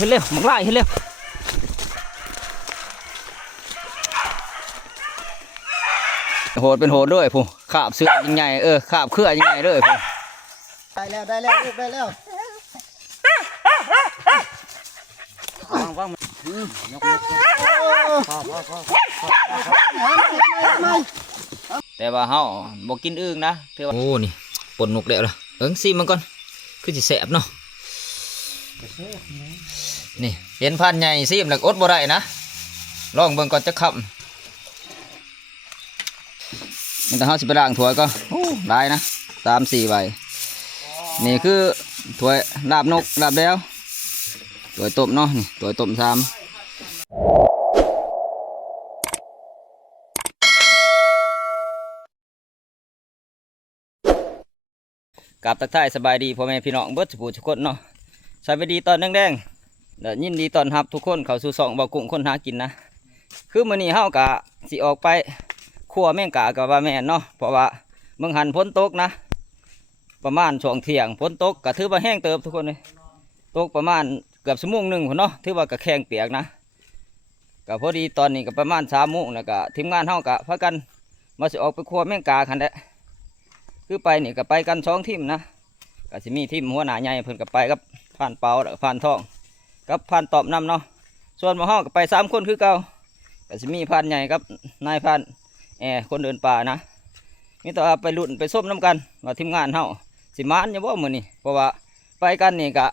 ขึ้นเร็วมึงไล่ขึ้นเร็วโหดเป็นโหดด้วยผู้ขาบเสือยังไงขาบเครือยังไงด้วยผู้ได้แล้วลูกได้แล้ววางยกแต่ว่าเฮาบ่กินอึ่งนะโอ้นี่ปนนกเดี๋ยวละซิมันก่อนคือสิแสบเนาะนี่เห็นพันใหญ่ซิมแล้วอดบ่ได้นะลองเบิ่งก่อนจะขับมันแต่เฮาสิไปล้างถ้วยก็ได้นะ3-4 ใบนี่คือถ้วยลาบนกลาบแล้วถ้วยต้มเนาะนี่ถ้วยต้ม3กับทักทายสบายดีพ่อแม่พี่น้องเบิดทุกคนเนาะสวัสดีตอนแดงๆและยินดีตอนรับทุกคนเข้าสู่2บ่าวกุ้งคนหากินนะคือมื้อนี้เฮากะสิออกไปคั่วแมงกะกับว่าแม่นเนาะเพราะว่าเบิ่งหันฝนตกนะประมาณช่วงเที่ยงฝนตกก็ถือว่าแห้งเติบทุกคนเลยตกประมาณเกือบชั่วโมงนึงพุ่นเนาะถือว่าก็แข็งเปียกนะก็พอดีตอนนี้ก็ประมาณ3 โมงแล้วก็ทีมงานเฮากะพากันมาสิออกไปคั่วแมงกะคั่นแหละคือไปนี่ก็ไปกัน2 ทีมนะก็สิมีทีมหัวหน้าใหญ่เพิ่นก็ไปกับผ่านเปาแล้วก็ผ่านทองกับผ่านตอบนำเนาะส่วนหมู่เฮาก็ไป3 คนคือเก่าก็สิมีผ่านใหญ่กับนายผ่านคนเดินป่านะมีแต่ไปลุ่นไปส้มน้ำกันว่าทีมงานเฮาสิมานอย่าบ่มื้อนี้เพราะว่าไปกันนี่ก็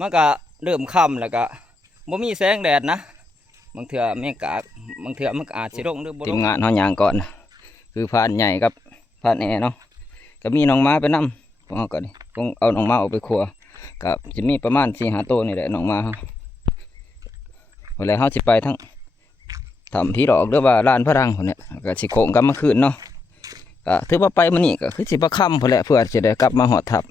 มันก็เริ่มค่ำแล้วก็บ่มีแสงแดดนะบางเทื่อแมงกะบางเทื่อมันก็อาจสิลงหรือบ่ลงทีมงานเฮาย่างก่อนคือผ่านใหญ่กับผ่านเนาะก็มีน้องม้าไปนำพวกเฮาก็นี่คงเอาน้องม้าออกไปครัวกับจะมีประมาณ4-5 ตัวนี่แหละน้องม้าเฮาเวลาเฮาสิไปทั้งทำพี่ดอกหรือว่าลานพระรังคนเนี้ยก็สิโค้งกลับมาคืนเนาะก็ถือว่าไปมันนี่ก็คือสิประค่ำพอแหละเพื่อจะได้กลับมาหอดทับ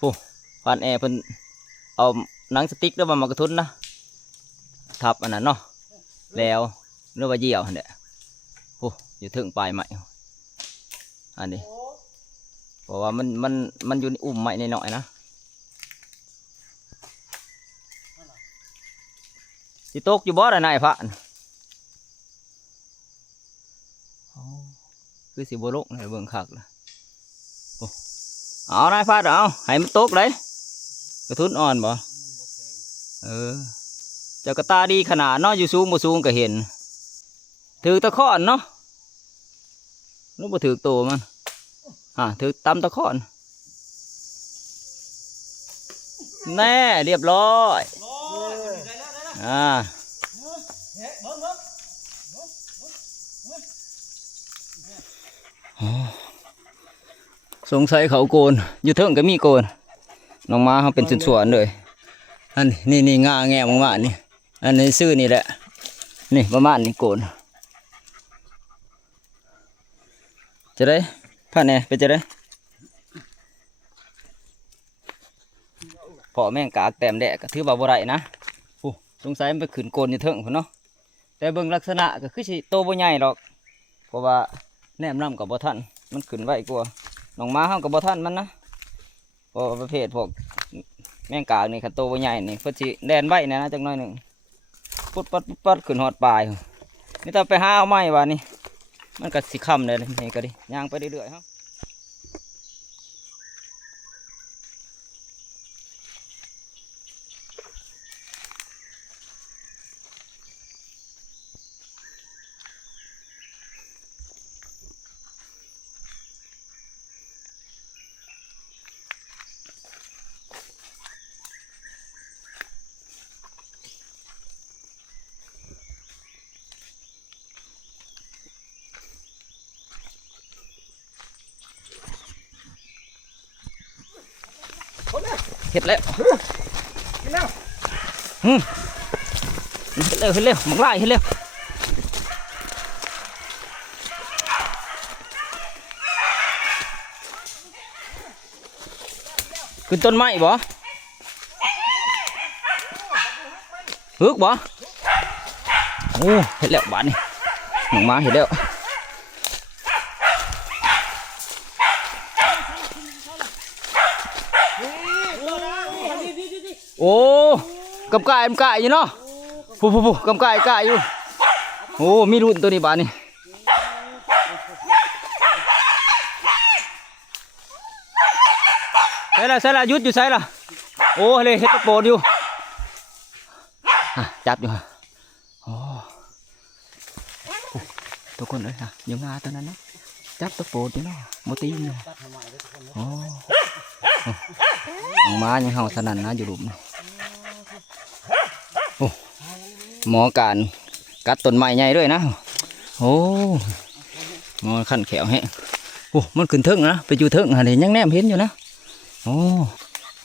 โอ้ปานแอร์เพิ่นเอาหนังสติ๊กแล้วมากระทุนนะทับอันนั้นเนาะแล้วเรือว่าเยี่ยวเนี่ยโอ้อยู่ถึงปลายใหม่อันนี้เพราะว่ามันอยู่ในอุ่มใหม่หน่อยๆนะสิตกอยู่บ่ได้นายพระคือสิบโลกในเบื้องคักเลยโอ้เอานายพระเอาให้มันตกเลยกระทุนอ่อนบ่เจ้ากระตาดีขนาดเนาะอยู่สูงบ่สูงก็เห็นถือตะข้อนเนาะนู้บ่ถือโตมันถือตำตะข้อนแน่เรียบร้อยสงสัยเขาโกนอยู่เทิงก็มีโกนน้องม้าเขาเป็นส่วนๆเลยอันนี่ง่าแง่มากๆนี่อันนี้ซื่อนี่แหละนี่ประมาณนี้โกนจะได้ผ่านแน่ไปจะได้พอแม่งกากแต้มแดกก็ถือว่าบ่ได้นะสงสัยมันไปขืนโกนอยู่เทิงพุ่นเนาะแต่เบิ่งลักษณะก็คือสิโตบ่ใหญ่หรอกเพราะว่าแนมน้ำกับบ่ทันมันขึ้นไว้กว่าน้องม้าเฮากับบ่ทันมันนะเพราะประเภทพวกแมงกากนี่คันโตบ่ใหญ่นี่เพิ่นสิแล่นไว้นะจักหน่อยหนึงปุ๊ดปัดขึ้นฮอดปลายนี่ถ้าไปหาเอาไม้ว่านี่มันก็สิค่ำเลยนี่ก็ดิย่างไปเรื่อยๆเฮาเฮ็ดแล้วเฮ็ดเร็วมึงไล่เฮ็ดเร็วขึ้นต้นไม้บ่ฮึกบ่โอ้เฮ็ดแล้วบาดนี่น้องม้าเฮ็ดแล้วโอ้กำกายอยู่เนาะผู้กำกายอยู่โอ้มีรุ่นตัวนี้บาดนี่ใส่ละยุดอยู่ใส่ละโอ้เลยเฮ็ดกระโปรงอยู่จับอยู่โอ้ทุกคนเลยอยู่งาตัวนั้นนะจับตะโปรงอยู่เนาะโมตีนเลยโอ้น้องม้ายังเห่าสนั่นนะอยู่หลุมโอ้หมอการกัดต้นไม้ใหญ่ด้วยนะโอ้หมอขั้นแขวแฮะโอ้มันขึ้นเทิงนะไปอยู่เทิงเห็นยังแนมเห็นอยู่นะโอ้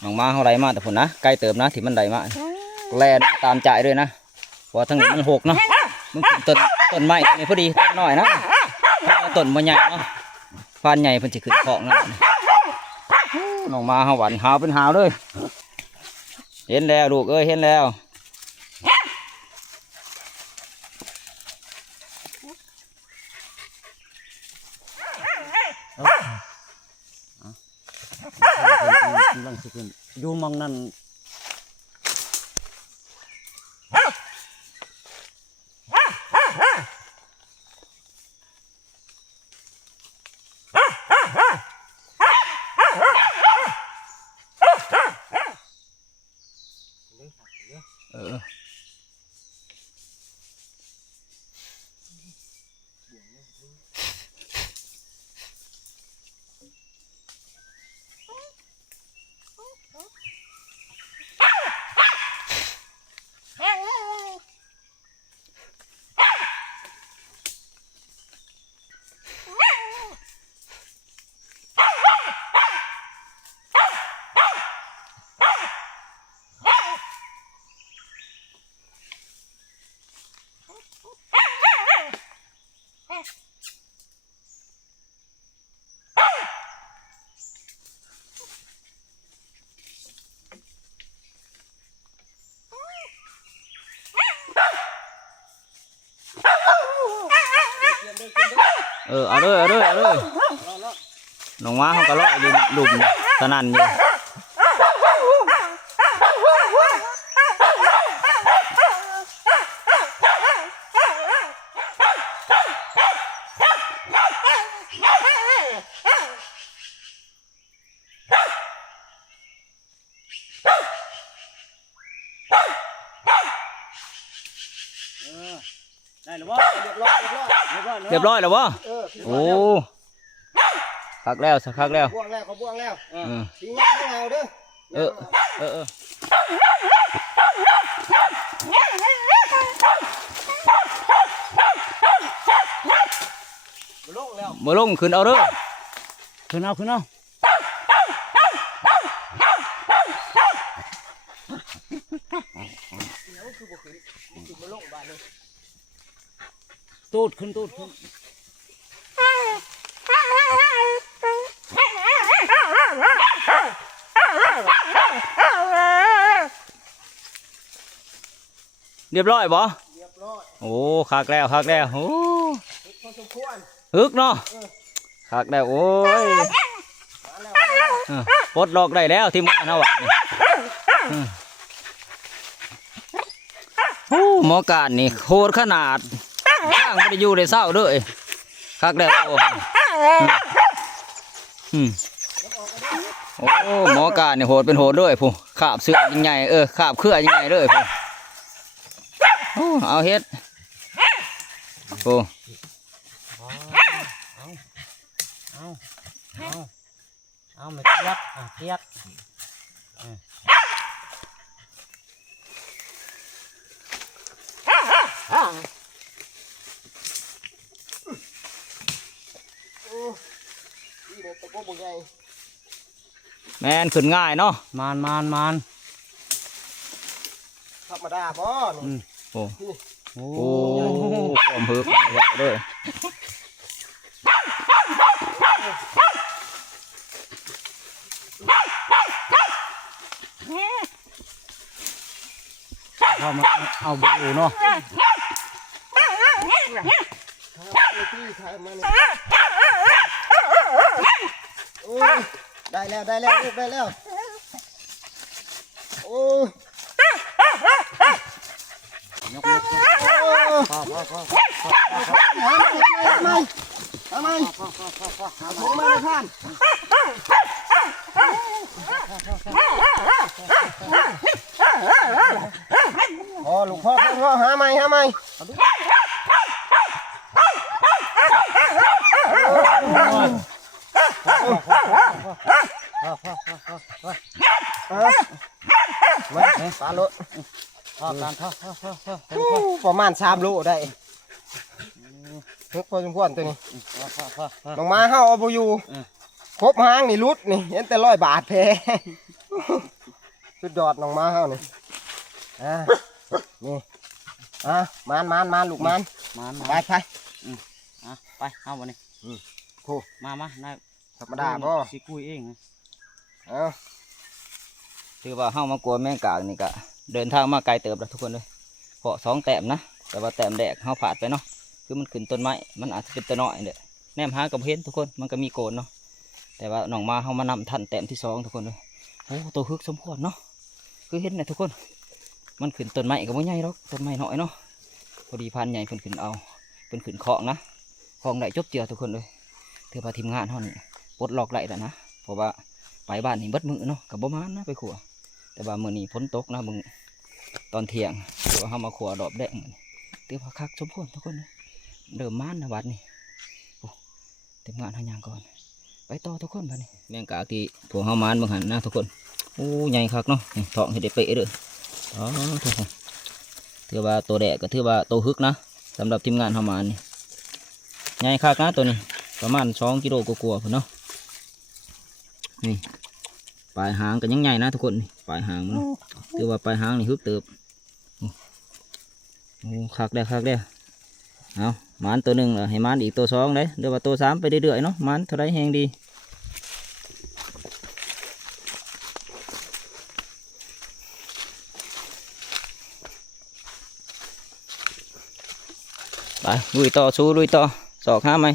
น้องม้าเขาไหลมาแต่ผลนะใกล้เติมนะที่มันไหลมาแล่นตามจ่ายด้วยนะเพราะทั้งนี้มันหกเนาะมันต้นไม้นี่พอดีต้นน้อยนะต้นมันใหญ่เนาะฟานใหญ่เพิ่นจะขึ้นของนะน้องม้าเขาหวานหาวเป็นหาวเลยเห็นแล้วลูกเอ้ยเห็นแล้วอยู่มองนั่น เอาเลยน้องม้าเขาก็เลาะอยู่หลุมสนั่นอยู่ได้หรือว่าเรียบร้อย เรียบร้อยแล้ววะโอ้คักแล้วคักแล้ว บ่วงแล้วเขาบ่วงแล้ว Ừ. ทีนี้ไม่เอาเด้อ ลงแล้ว มาลงขึ้นเอาเด้อ ขึ้นเอาตูดขึ้นเรียบร้อยบ่ เรียบร้อย โอ้คักแล้วโอ้ พอสมควร ฮึกเนาะคักแล้วโอ้ยปลดล็อกได้แล้วทีมงานเอาวะโอ้หมอการนี่โคตรขนาดข้างไม่ได้อยู่ได้เศร้าด้วยคักแล้วโอ้หมอการนี่โหดเป็นโหดด้วยผู้ขาบเสือยังไงขาบเครือยังไงด้วยผู้เอาเฮ็ดผู้ เอาไม่เทียบแมนขึ้นง่ายเนาะ มานธรรมดาบ่ โอ้ความฮึกด้วย พอมาเอาบุกเนาะได้แล้วลูกได้แล้วโอ้ยกพอทำไมมาเลยท่านลูกพ่อหาไม่ปลาโลประมาณ3 โลได้พอสมควรตัวนี้ลงมาเข้าเอาไปอยู่ครบหางนี่รุดนี่เห็นแต่100 บาทแพสุดยอดลงมาเข้านี่นี่มานลูกมานไปไปเอาวันนี้โอ้มาธรรมดาบ่สิคุยเองเอา ถือว่าเฮามากลัวแมงกากนี่ก็เดินทางมาไกลเติบแล้วทุกคนเลยเพาะ2 แต้มนะแต่ว่าแต้มแรกเฮาผ่านไปเนาะคือมันขึ้นต้นไม้มันอาจจะเป็นตัวน้อยเด้อแนมหากับเห็นทุกคนมันก็มีโกนเนาะแต่ว่าน้องมาเฮามานำทันแต้มที่2ทุกคนเลยโอ้ตัวฮึกสมควรเนาะคือเห็นนะทุกคนมันขึ้นต้นไม้ก็บ่ใหญ่หรอกต้นไม้น้อยเนาะพอดีพันใหญ่เพิ่นขึ้นเอาเพิ่นขึ้นเคาะนะคลองได้จบเจือทุกคนเลยถือว่าทีมงานเฮานี่ปลดล็อกได้แล้วนะเพราะว่าไปบ้านนี่เบิดมือเนาะกับบ่มานนะไปขัวแต่ว่ามื้อนี้ฝนตกนะมึงตอนเที่ยงถือว่าเฮามาขัวดอกแดงถือว่าคักสมควรทุกคนเลยเริ่มมานนะบัดนี้โอ้ทีมงานเฮาย่างก่อนไปต่อทุกคนบัดนี้แมงกากที่พวกเฮามานเบิ่งหันนะทุกคนโอ้ใหญ่คักเนาะนี่ท้องให้ได้เป๊ะเด้อทุกคนถือว่าตัวแดกก็ถือว่าตัวฮึกนะสำหรับทีมงานเฮามานนี่ใหญ่คักนะตัวนี้ประมาณ2 กิโลกว่าๆพุ่นเนาะนี่ปลายหางก็ยังใหญ่นะทุกคนนี่ปลายหางมันคือว่าปลายหางนี่ฮึกเติบโอ้คักได้เอาหมานตัวหนึ่งให้หมานอีกตัว2เลยเดี๋ยวว่าตัว3ไปเรื่อยๆเนาะหมานเท่าไรแหงดีไปลุยต่อสู้ลุยต่อสอกหาไหม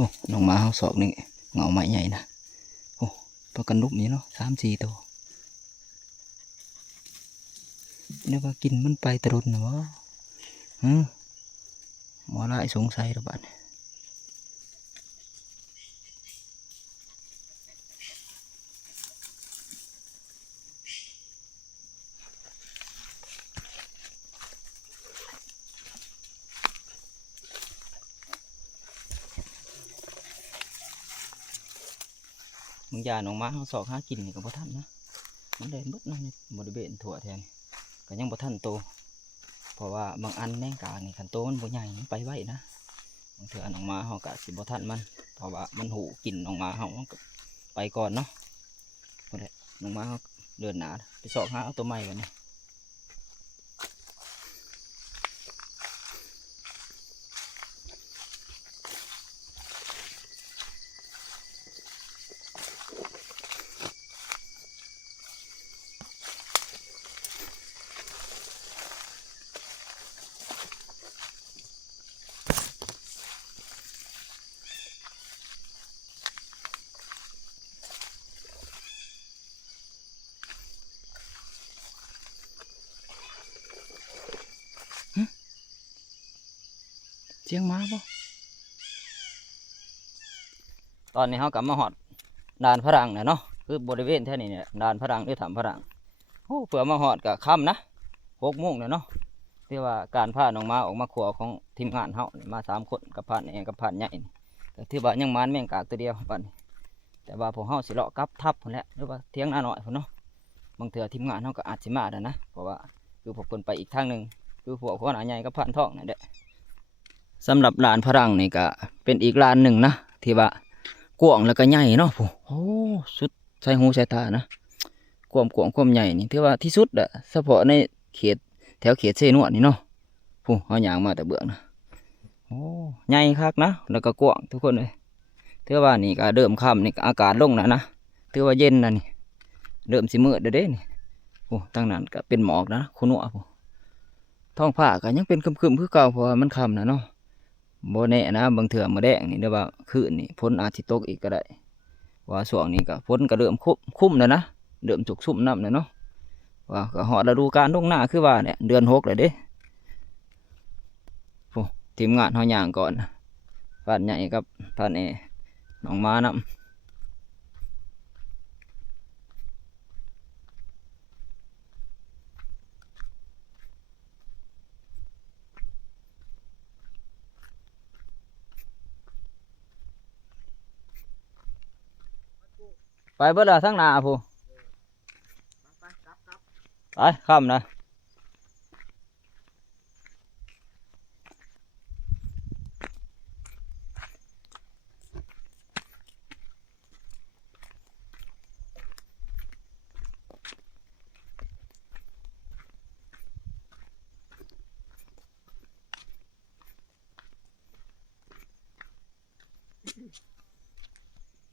อ้น้องหมาเฮาศอกนี่เงาไม้ใหญ่นะโอ้ปลากันลุกนี้เนาะ3-4ตัวเนี่ยว่ากินมันไปตรุนนะวะหมอไล่สงสัยระบาดมึงยาน้องหมาเฮาศอกหากินนี่ก็บ่ทันนะมันเดินเบิดนะในบริเวณถั่วแทนก็ยังบ่ทันโตเพราะว่าบางอันแมงกานี่คันโตมันบ่ใหญ่มันไปไว้นะบางเทื่อน้องหมาเฮาก็สิบ่ทันมันเพราะว่ามันหูกินน้องหมาเฮามันก็ไปก่อนเนาะนั่นแหละน้องหมาเฮาเดินหนาไปสอกหาเอาตัวใหม่กันนี่เสียงหมาบ่ตอนนี้เฮากลับมาฮอดด่านพรังน่ะเนาะคือบริเวณแถวนี้เนี่ยด่านพรังหรือถ้ำพรังโอ้เผื่อมาฮอดก็ค่ำนะ6 โมงเนี่ยเนาะที่ว่าการพาน้องหมาออกมาขัวของทีมงานเฮานี่มา3 คนกับผ่านเองกับผ่านใหญ่นี่ก็ถือว่ายังมานแม่งกากตัวเดียวบัดนี้แต่ว่าพวกเฮาสิเลาะกลับทับพุ่นแหละหรือว่าเที่ยงนาหน่อยพุ่นเนาะบางเทื่อทีมงานเฮาก็อาจสิมาได้นะเพราะว่าคือพวกเพิ่นไปอีกทางหนึงคือพวกหัวหน้าใหญ่กับผ่านทองนั่นแหละสำหรับลานพรังนี่ก็เป็นอีกลานหนึ่งนะที่ว่ากว้างแล้วก็ใหญ่เนาะผู้โอ้สุดใส่หูใส่ตานะความกว้างความใหญ่นี่ถือว่าที่สุดอะเฉพาะในเขตแถวเขตเซนวดนี่เนาะผู้เอาอย่างมาแต่เบื้องนะโอ้ใหญ่คักนะแล้วก็กว้างทุกคนเลยถือว่านี่ก็เริ่มค่ำนี่ก็อากาศลงแล้วนะถือว่าเย็นนะนี่เริ่มสิมืดเด้อเด้นี่โอ้ตั้งนั้นก็เป็นหมอกนะคุณหนวผู้ท้องฟ้าก็ยังเป็นครึมๆคือเก่าเพราะว่ามันค่ำนะเนาะโบแน่นะบางเถื่อมาแดงนี่เรียกว่าคืนนี่ฝนอาจสิตกอีกก็ได้ว่าช่วงนี้ก็ฝนก็เริ่มคุ้มแล้วนะเริ่มจุกซุ่มน้ำแล้วเนาะว่าก็หอดฤดูกาลลงหน้าคือว่าเนี่ยเดือน6เลยเด้โอ้ทีมงานเฮาย่างก่อนผ่านใหญ่กับผ่านน้องม้านำไปเบิดละทั้งหน้าผู้ไปค่ำนะ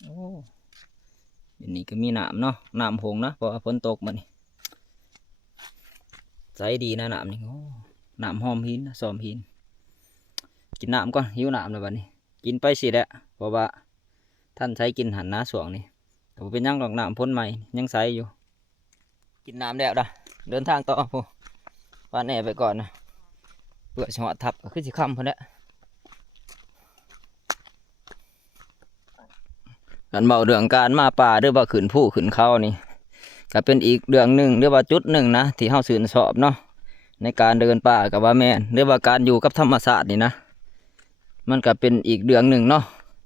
โอ้เดี๋ยวนี้ก็มีน้ำเนาะน้ำหงนะเพราะว่าฝนตกมานี่ใสดีนะน้ำนี่โอ้น้ำหอมหินซ้อมหินกินน้ำก่อนหิวน้ำเลยบัดนี้กินไปสิแหละเพราะว่าท่านใช้กินหันหน้าสวงนี่แต่เป็นยังดอกน้ำพ้นใหม่ยังใสอยู่กินน้ำแล้วด่ะเดินทางต่อผู้ป้าแหน่ไปก่อนนะเพื่อจังหวะทับก็คือสิค่ำพอแล้วการเบาเรื่องการมาป่าหรือว่าขืนผู้ขืนเขานี่ก็เป็นอีกเรื่องหนึ่งหรือว่าจุดหนึ่งนะที่เฮาสืบสอบเนาะในการเดินป่ากับว่าแม่นหรือว่าการอยู่กับธรรมชาตินี่นะมันก็เป็นอีกเรื่องหนึ่งเนาะ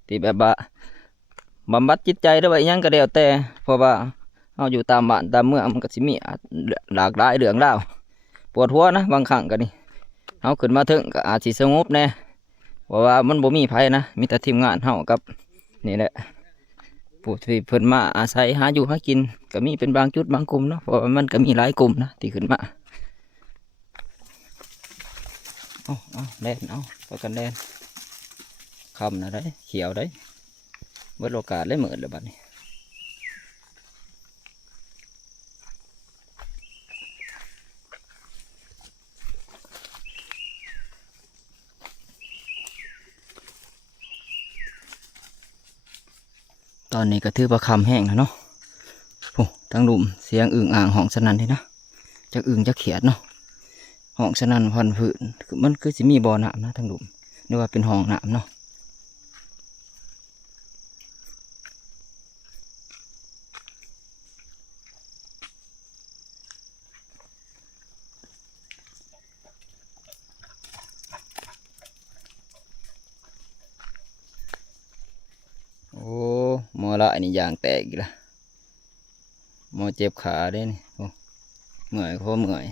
ที่แบบว่าบำบัดจิตใจหรือว่าอิหยังก็แล้วแต่เพราะว่าเฮาอยู่ตามบ้านตามเมืองมันก็สิมีหลากหลายเรื่องราวปวดหัวนะบางครั้งก็นี่เฮาขึ้นมาถึงก็อาจสิสงบแน่เพราะว่ามันบ่มีไผนะมีแต่ทีมงานเฮากับนี่แหละผู้ที่เพิ่นมาอาศัยหาอยู่หากินก็มีเป็นบางจุดบางกลุ่มเนาะเพราะว่ามันก็มีหลายกลุ่มนะที่ขึ้นมาเอาแดนเอาไปกันแดนคำนะได้เขียวได้เบิดโอกาสเลยเหมือนเลยบัดนี้ ตอนนี้ก็ถือว่าคำแห้งแล้วเนาะโอ้ทั้งหลุมเสียงอึ่งอ่างห้องสนั่นทีนะจักอึ่งจักเขียดเนาะห้องสนั่นพันผืนมันคือสิมีบ่อน้ำนะทั้งหลุมหรือว่าเป็นห้องน้ำเนาะโอ้หมอละอันนี้ยางแตกอีกละหมอเจ็บขาได้นี่โอ้เหนื่อยโคตรเหนื่อย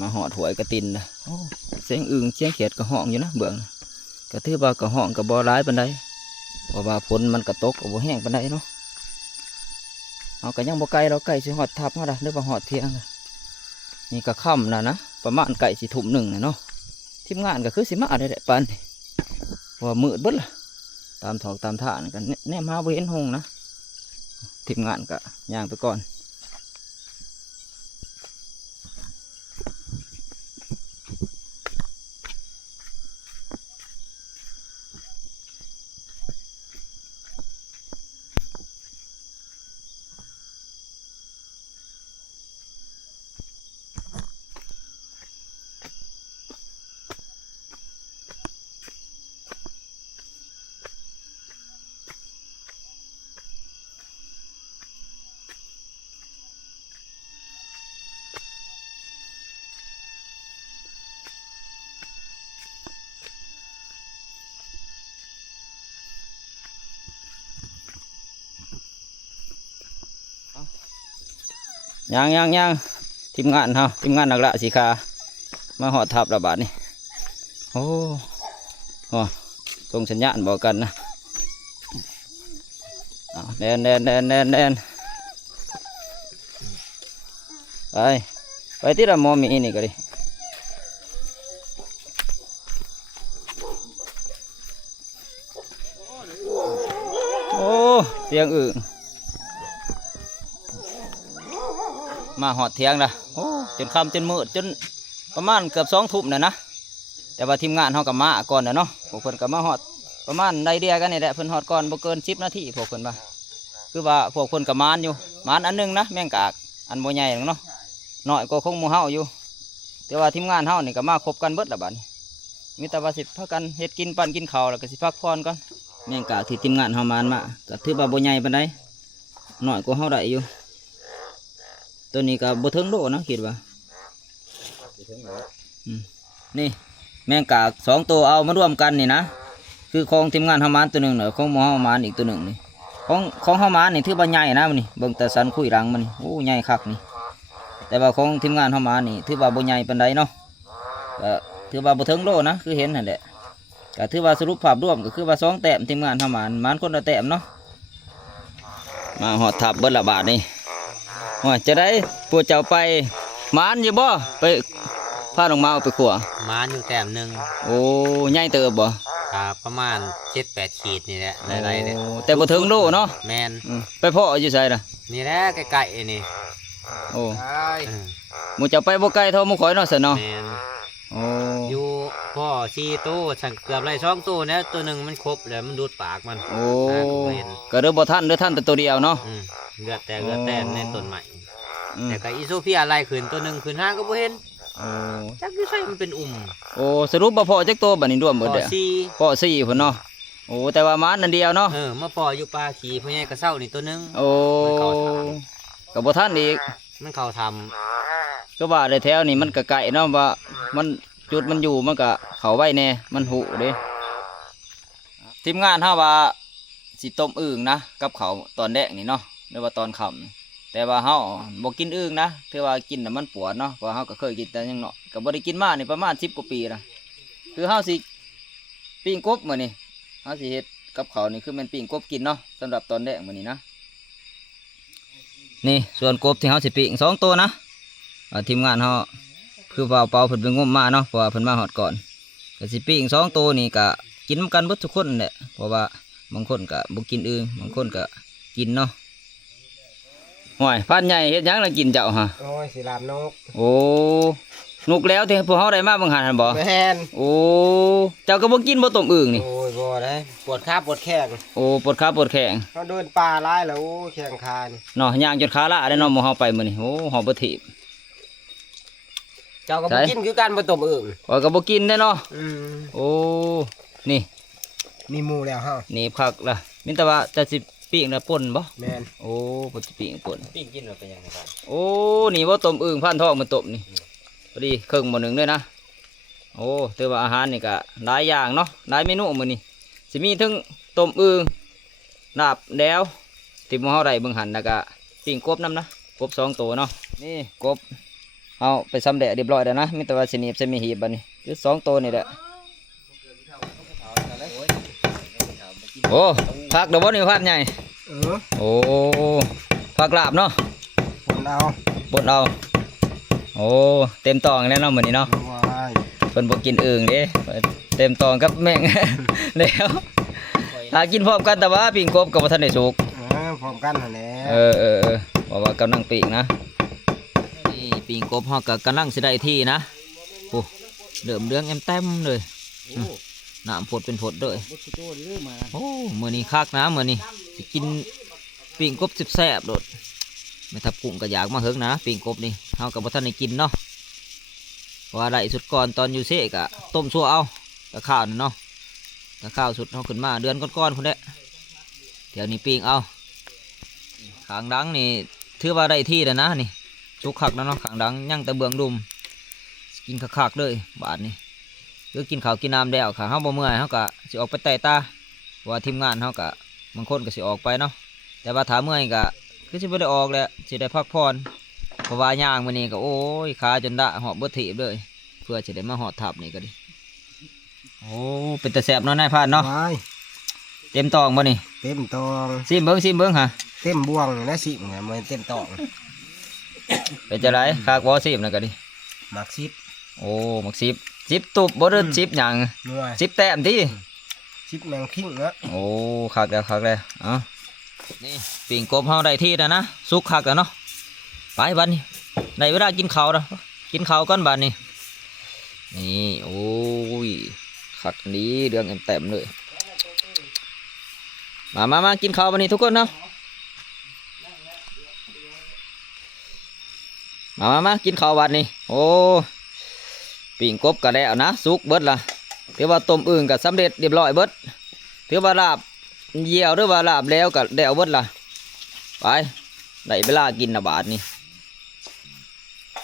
มาหอดหวยกระตินนะโอ้เสียงอึ่งเสียงเขียดกระห้องอยู่นะเบื้องกระทืบว่ากระห้องกระบอร้ายปันไดเพราะว่าฝนมันกระตกกระบอแห้งปันไดเนาะเอากระยังบ่ไกลเราไก่สิหอดทับเขาละเด้อว่าหอดเที่ยงน่ะนี่ก็ค่ำนะประมาณไก่สิทุ่มหนึ่งนะเนาะทีมงานก็คือสิมาได้แหละปันนี่เพราะว่ามืดเบิดล่ะตามถอกตามท่านี่กันแน่มาบ่เห็นหงนะทีมงานก็ย่างไปก่อนย่างทีมงานเฮาทีมงานนักละสีคามาหอดทับระบาดนี่โอ้โหส่งสัญญาณบอกกันนะแดนไปที่เรามอมีนี่ก็ดิโอ้เสียงอึ่งมาหอดเทียงละโอ้จนค่ำจนมืดจนประมาณเกือบ2 ทุ่มนะแต่ว่าทีมงานเขากับมาก่อนนะเนาะพวกเพิ่นกับมาหอดประมาณไดเดียกันนี่แหละเพิ่นหอดก่อนบ่เกิน10 นาทีพวกเพิ่นมาคือว่าพวกเพิ่นกับมานอยู่มานอันนึงนะแมงกากอันบ่ใหญ่เนาะน้อยก็คงหมู่เฮาอยู่แต่ว่าทีมงานเฮานี่ก็มาครบกันเบิดละบัดนี้มีแต่ว่าสิพากันเฮ็ดกินปั่นกินข้าวแล้วก็สิพักผ่อนก่อนแมงกากที่ทีมงานเฮามานมาก็ถือว่าบ่ใหญ่ปานใดน้อยกว่าเฮาได้อยู่ตัวนี้ก็บ่ถึงโลนะคิดว่านี่แมงกาก2 ตัวเอามารวมกันนี่นะคือของทีมงานเฮามานตัวหนึ่งเนาะของหมู่เฮามานอีกตัวหนึ่งนี่ของเฮามานนี่ถือว่าใหญ่นะมันนี่เบิ่งแต่สันคุยรังมันนี่โอ้ใหญ่คักนี่แต่ว่าของทีมงานเฮามานนี่ถือว่าบ่ใหญ่ปานใดเนาะก็ถือว่าบ่ถึงโลนะคือเห็นนั่นแหละก็ถือว่าสรุปภาพรวมก็คือว่า2 แต้มทีมงานเฮามานคนละแต้มเนาะมาหอดทับเบิดละบาทนี่ว่าจะได้พวกเจ้าไปมานอยู่บ่ไปพาลงมาเอาไปขัว มาอยู่แต้มหนึ่ง โอ้ใหญ่เติบบ่ ครับประมาณ7-8 ขีดนี่แหละไรๆเนี่ย โอ้แต่บ่ถึงโลเนาะ แมน ไปพ่ออยู่ไสล่ะ นี่แหละใกล้ๆนี่ โอ้ เออ หมู่เจ้าไปบ่ไกลเท่าหมู่ข่อยเนาะซั่นเนาะ แมน โอ้ อยู่พ่อ4 ตัวสั่งเกือบไร2 ตัวแล้วตัวหนึ่งมันครบแล้วมันดูดปากมัน โอ้ ก็เห็น ก็เด้อบ่ทันเด้อทันแต่ตัวเดียวเนาะ เลือดแต่ในต้นใหม่ อืม แต่ก็อีโซเฟียไล่ขึ้นตัวหนึ่งขึ้นห้างก็บ่เห็น โอ้ จักอยู่ใส่มันเป็นโอ้สรุปบ่พอจักตัวบัดนี้รวมเบิด พ่อ เด้อ สี่ พ่อ4พุ่นเนาะโอ้แต่ว่ามันนั่นเดียวเนาะ มาพ่ออยู่ปลาขี่พ่อใหญ่กระเซ้านี่ตัวหนึง โอ้ก็บ่ทันอีก มันเข้าท ก็ว่าได้แถวนี่มันก็ไกลเนาะว่ามันจุดมันอยู่มันก็เข้าไว้แน่มันหุเด้ทีมงานเฮาว่าสิต้มอึ่งนะกับเขาวตอนแรกนี่เนาะหรือว่าตอนค่ำนี่แต่ว่าเฮาบ่กินอึ่งนะถือว่ากินน่ะมันปวดเนาะเพราะเฮาก็เคยกินแต่ยังเนาะก็บ่ได้กินมานี่ประมาณ10 กว่าปีละคือเฮาสิปิ้งกบมื้อนี้เฮาสิเฮ็ดกับเขาวนี่คือแม่นปิ้งกบกินเนาะสำหรับตอนแรกมื้อนี้นะนี่ส่วนกบที่เฮาสิปิ้ง2 ตัวนะทีมงานเฮาคือเป่าเพิ่นไปงมมาเนาะเพราะว่าเพิ่นมาฮอดก่อนก็สิปิ้ง2 ตัวนี่ก็กินกันเบิดทุกคนแหละเพราะว่าบางคนก็บ่กินอึ่งบางคนก็กินเนาะห่วยพันใหญ่เฮ็ดหยังล่ะกินเจ้าฮะ โอ้ยสิลาบนก โอ้ นุกแล้วที่พวกเฮาได้มาบางหันหั่นบ่ แม่น โอ้เจ้าก็บ่กินบ่ต้มอึ่งนี่ โอ้ยบ่ได้ปวดขาปวดแข้ง โอ้ปวดขาปวดแข้ง เขาเดินป่าหลายแล้วโอ้แข้งขานี่ เนาะย่างจนขาละได้เนาะหมู่เฮาไปมื้อนี้โอ้หอบบ่ถีบ เจ้าก็ ใช่ บ่กินคือกันบ่ต้มอึ่ง ข้อยก็บ่กินได้เนาะ อืม โอ้นี่ มีหมู่แล้วเฮา นี่คักล่ะมินแต่ว่าจะสิปิ้งแล้วป่นบ่ แม่น โอ้บ่สิปิ้งป่น ปิ้งกินเราเป็นยังไงบ้าง โอ้นี่บ่ต้มอึ่งพันทองมันต้มนี่พอดีครึ่งหม้อหนึงด้วยนะโอ้ถือว่าอาหารนี่ก็หลายอย่างเนาะหลายเมนูมื้อนี้สิมีทั้งต้มอึ่งลาบแล้วที่หมู่เฮาได้เบิ่งหันแล้วก็ปิ้งกบนํนะกบ2ตัวเนาะนี่กบเอาไปสำเร็จเรียบร้อยแล้วนะมีแต่ว่าสิหนีบใส่มีหีบบัดนี้คือ2ตัวนี่แหละโอ้ผักเดี๋ยวบ่นี่ผักใหญ่ เออ โอ้ผักลาบเนาะ คนเอา บดเอาโอ้เต็มตองแล้วเนาะมื้อนี้เนาะ ว้าย เพิ่นบ่กินอึ่งเด้เต็มตองกับแม่ง แล้วหากินพร้อมกันแต่ว่าปิ้งกบก็บ่ทันได้สุก พร้อมกันนั่นแหละ เพราะว่ากำลังปิ้งนะนี่ปิ้งกบเฮาก็กำลังสิได้ที่นะโอ้เริ่มเรื่องเต็มเลยน้ำผดเป็นผดเลยโอ้มื้อนี้คักนะมื้อนี้สิกินปิ้งกบแซ่บๆโดดไม่ทับกุ้งก็อยากมาเฮิงนะปิ้งกบนี่เฮาก็บ่ทันได้กินเนาะว่าได้สุดก่อนตอนอยู่เสกอะต้มซั่วเอากับข้าวนี่เนาะกับข้าวสุดเฮาขึ้นมาเดือนก่อนๆพุ่นแหละเดี๋ยวนี้ปิ้งเอาขางดังนี่ถือว่าได้ที่แล้วนะนี่สุกคักแล้วเนาะขางดังยังแต่เบืองดุมกินคักๆเลยบาดนี้คือกินข้าวกินน้ำแล้วค่ะเฮาบ่เมื่อยเฮาก็สิออกไปไต่ตาว่าทีมงานเฮาก็บางคนก็สิออกไปเนาะแต่ว่าถ้าเมื่อยก็คือสิบ่ได้ออกแหละสิได้พักผ่อนเพราะว่าย่างมื้อนี้ก็โอ้ยขาจนดะหอบบ่ถีบเลยเพื่อจะได้มาหอดทับนี่ก็ดิโอ้เป็นตาแซ่บเนาะนายพรานเนาะ ว้าย เต็มตองบ่นี่ เต็มตอง ซิมเบิ่งฮะ เต็มบ่วงนะสิเนี่ยมันเต็มตอง เป็นจังไดคากบ่ซิมนั่นก็ดิ หมักซิป โอ้มัก10ตุบบ่เด้อ10หยัง หน่วย 10แต้มติ ซิปแมงคิงนะ โอ้คักแล้วเอ้านี่ปิ่งกบเฮาได้ที่แล้วนะสุกคักแล้วเนาะไปบัดนี้ได้เวลากินข้าวแล้วกินข้าวก่อนบัดนี้นี่โอ้ยคักนี้เรื่องเต็มๆเลยมากินข้าวบัดนี้ทุกคนเนาะมากินข้าวบัดนี้โอ้ปิ่งกบก็แล้วนะสุกเบิดละถือว่าต้มอึ่งก็สำเร็จเรียบร้อยเบิดถือว่าลาบเยี่ยวหรือว่าลาบแล้วก็แล้วเบิดละไปได้เวลากินนะบาทนี่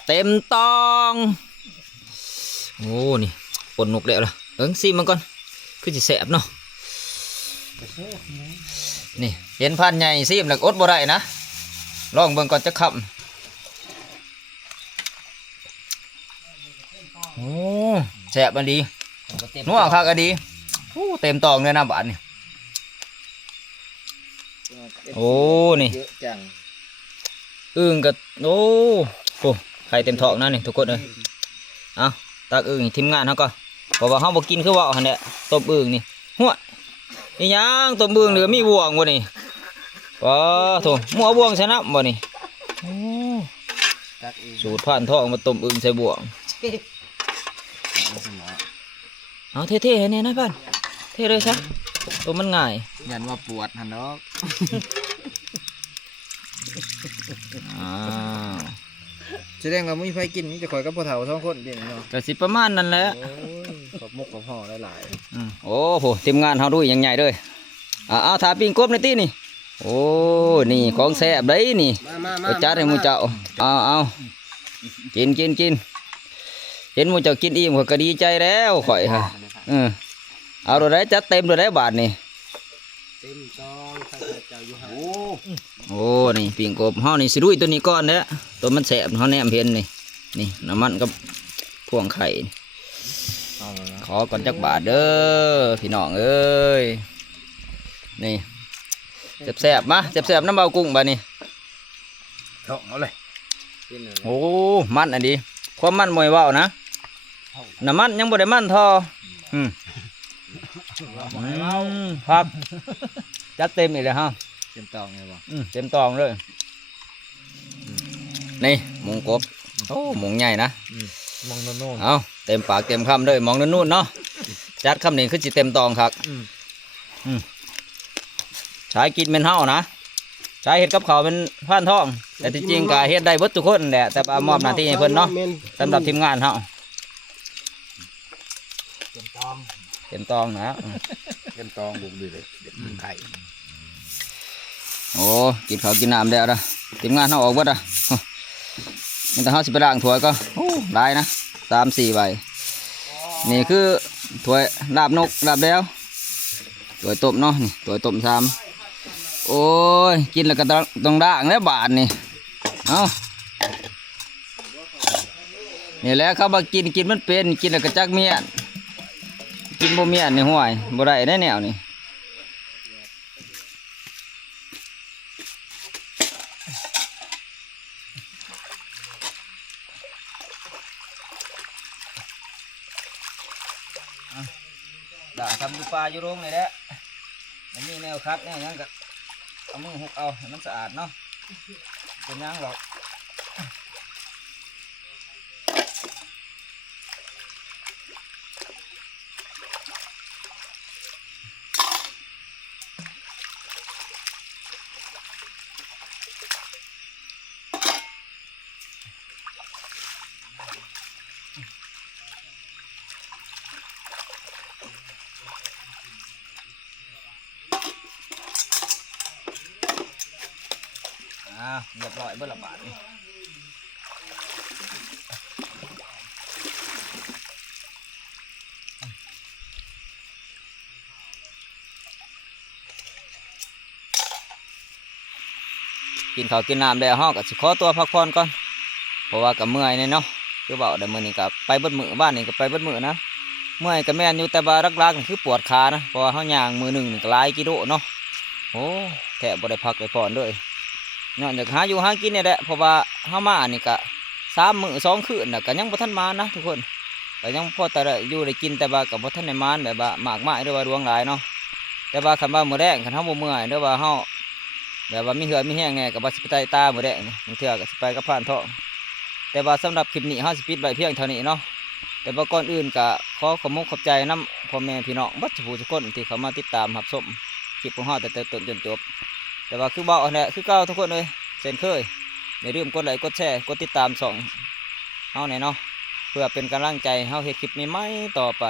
เต็มตองโอ้นี่ปนนกแล้วล่ะซิมมันก่อนคือสิแสบเนาะนี่เห็นพันใหญ่ซิมแล้วอดบ่ได้นะลองเบิ่งก่อนจะคำโอ้แสบมันดีนัวคักก็ดีโอ้เต็มตองเลยนะบาทนี่โอ้นี่ เยอะจัง อึ่งกับโอ้โหไข่เต็มท้องนั่นนี่ทุกคนเลยเอาตักอึ่งทีมงานเขาก็บอกว่าเขาบอกกินคือว่าหันเนี่ยต้มอึ่งนี่หัวนี่ยังต้มอึ่งเหลือมีบ่วงบ่นี่ว้าโถมัวบ่วงชนะบ่นี่โอ้สูตรผ่านท้องมาต้มอึ่งใส่บ่วงเอาเท่ๆเนี่ยนะพันเท่เลยซะตัวมันง่าย ยันว่าปวดหันเนาะ อ้าว แสดงว่าไม่มีไฟกินมีแต่ข่อยกับพ่อเฒ่า2คนเด่นเนาะ ก็สิประมาณนั้นแหละ โอ้ยขอบมุกขอบห่อหลาย โอ้โหทีมงานเขาด้วยยังใหญ่เลยเอาถาปิ้งกบในตีนี่โอ้นี่ของแซ่บได้นี่ มา ก็จัดให้หมูเจ้าเอากินเห็นหมูเจ้ากินอิ่มก็ดีใจแล้วข่อยฮะเอาตัวไหนจัดเต็มตัวไหนบาทนี่ เต็มตองข้าเจ้าอยู่หา โอ้นี่ปิ้งกบเฮานี่สิดุยตัวนี้ก่อนเด้อตัวมันแซ่บเฮาแนมเห็นนี่น้ำมันกับพวงไข่นี่ ๆเอาละ ขอก่อนจักบาทเด้อพี่น้องเอ้ยนี่แซ่บๆมาแซ่บๆน้ำเบากุ้งบาดนี้ ท้องเอาเลย กินเลย โอ้มันอันดีความมันมวยว่าวนะน้ำมันยังบ่ได้มันทอครับจัดเต็มอีกเลยฮะ เต็มตองเลยบ่ เต็มตองเลยนี่หมูกบโอ้หมูใหญ่นะ มองโน่น เอาเต็มปากเต็มคำเลยมองนู่นๆเนาะจัดคำนี้คือจิเต็มตองครับใช้กินเป็นเฮานะใช้เห็ดกับเขาวเป็นผ่านท้อง แต่ที่จริงก็เฮ็ดได้เบิดทุกคนแหละแต่ว่ามอบหน้าที่ให้เพิ่นเนาะสำหรับทีมงานเฮา เต็มตอง เต็มตองนะ เป็นตองบุกเลยเด็ดไข่ โอ้กินข้าวกินน้ำแล้วนะทีมงานเฮาออกเบิดอ่ะนี่แต่เฮาสิไปล้างถ้วยก็โอ้ได้นะ3-4 ใบนี่คือถ้วยลาบนกลาบแล้วถ้วยต้มเนาะนี่ถ้วยต้ม3โอ้ยกินแล้วก็ต้องด่างแล้วบาดนี่เอานี่แหละเขาบอกกินมันเป็นกินแล้วก็จักเมียนกินบ่เมียนนี่ห่วยบ่ได้แนวนี่ด่างทำอยู่ปลาอยู่โรงนี่แหละมันมีแนวคัดแนวหยังก็เอามือหุบเอาให้มันสะอาดเนาะเป็นหยังหรอกเรียบร้อยเบิดละบาทนี่กินข้าวกินน้ำแล้วเฮาก็สิขอตัวพักผ่อนก่อนเพราะว่าก็เมื่อยนี่เนาะคือเว้าได้มื้อนี้ก็ไปเบิดมื้อบ้านนี่ก็ไปเบิดมื้อนะเมื่อยก็แม่นอยู่แต่ว่ารักๆนี่คือปวดขานะเพราะว่าเฮาย่างมื้อหนึงนี่ก็หลายกิโลเนาะโอ้แทบบ่ได้พักได้ผ่อนเลยย้อนจากหาอยู่หากินนี่แหละเพราะว่าเฮามานี่ก็3 มื้อ2 คืนน่ะก็ยังบ่ทันมานะทุกคนก็ยังพอแต่ได้อยู่ได้กินแต่ว่าก็บ่ทันได้มานแบบว่ามากมายหรือว่าดวงหลายเนาะแต่ว่าคันว่ามื้อแรงคันเฮาบ่เมื่อยหรือว่าเฮาแบบว่ามีเหือดมีแห้งแน่ก็บ่สิไปไต่ตามื้อแรงนี่บางเทื่อก็สิไปกับผ่านท้องแต่ว่าสำหรับคลิปนี้เฮาสิปิดไว้เพียงเท่านี้เนาะแต่ว่าก่อนอื่นก็ขอขอบคุณขอบใจนำพ่อแม่พี่น้องเบัดทุกคนที่เข้ามาติดตามรับชมคลิปของเฮาแต่ต้นจนจบแต่ว่าคือเว้าอันนี้คือเก่าทุกคนเลยเช่นเคยอย่าลืมกดไลค์กดแชร์กดติดตามช่องเฮาแน่เนาะเพื่อเป็นกำลังใจให้เฮาเฮ็ดคลิปใหม่ๆต่อไป